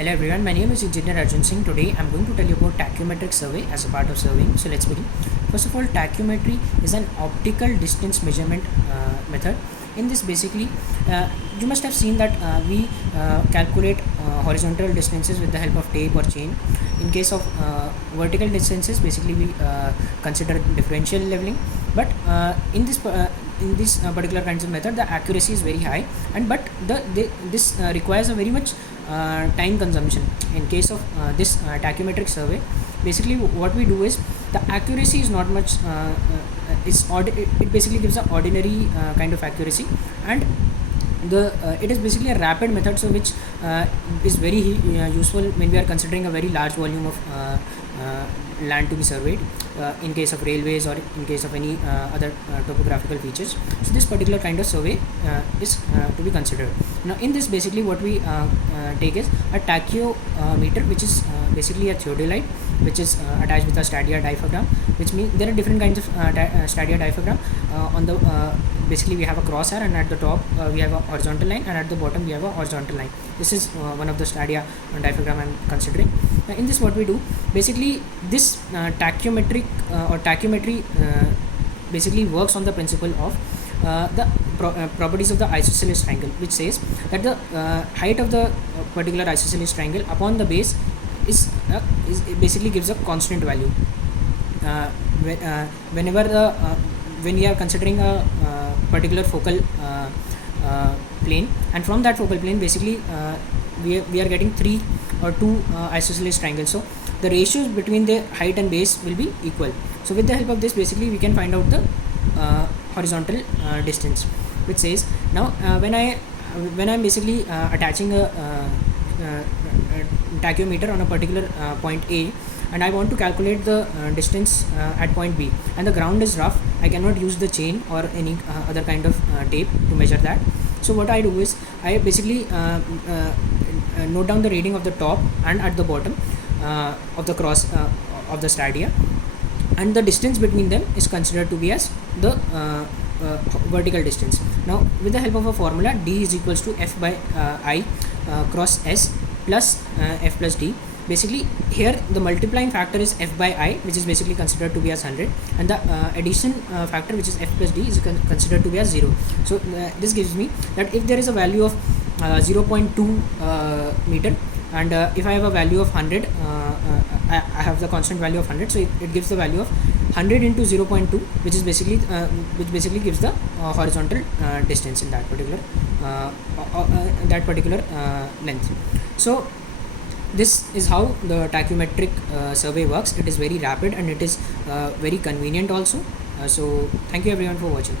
Hello everyone, my name is Engineer Arjun Singh. Today I'm going to tell you about tachymetric survey as a part of surveying. So let's begin. First of all, tachymetry is an optical distance measurement method. In this, basically, you must have seen that we calculate horizontal distances with the help of tape or chain. In case of vertical distances, basically we consider differential leveling. But in this particular kinds of method, the accuracy is very high, and this requires a very much time consumption. In case of this tachymetric survey, basically what we do is the accuracy is not much. It basically gives an ordinary kind of accuracy, and it is basically a rapid method, so which is very useful when we are considering a very large volume of land to be surveyed, in case of railways or in case of any other topographical features. So this particular kind of survey is to be considered. Now in this, basically what we take is a tachyometer, which is basically a theodolite which is attached with a stadia diaphragm, which means there are different kinds of stadia diaphragm. On the basically we have a crosshair, and at the top we have a horizontal line, and at the bottom we have a horizontal line. This is one of the stadia diaphragm I'm considering. In this, what we do, basically this tachymetric or tachymetry basically works on the principle of the properties of the isosceles triangle, which says that the height of the particular isosceles triangle upon the base is it basically gives a constant value. Whenever when we are considering a particular focal plane, and from that focal plane, basically we are getting 3 or 2 isosceles triangles, so the ratios between the height and base will be equal. So with the help of this, basically we can find out the horizontal distance, which says now when I'm basically attaching a tachyometer on a particular point A, and I want to calculate the distance at point B, and the ground is rough, I cannot use the chain or any other kind of tape to measure that. So what I do is I basically note down the reading of the top and at the bottom of the cross of the stadia, and the distance between them is considered to be as the vertical distance. Now with the help of a formula, D is equals to F by I cross S plus F plus D. Basically here the multiplying factor is F by I, which is basically considered to be as 100, and the addition factor, which is F plus D, is considered to be as 0. So this gives me that if there is a value of 0.2 meter, and if I have a value of 100, I have the constant value of 100, so it gives the value of 100 into 0.2, which is basically gives the horizontal distance in that particular length. So this is how the tachymetric survey works. It is very rapid, and it is very convenient also. So thank you everyone for watching.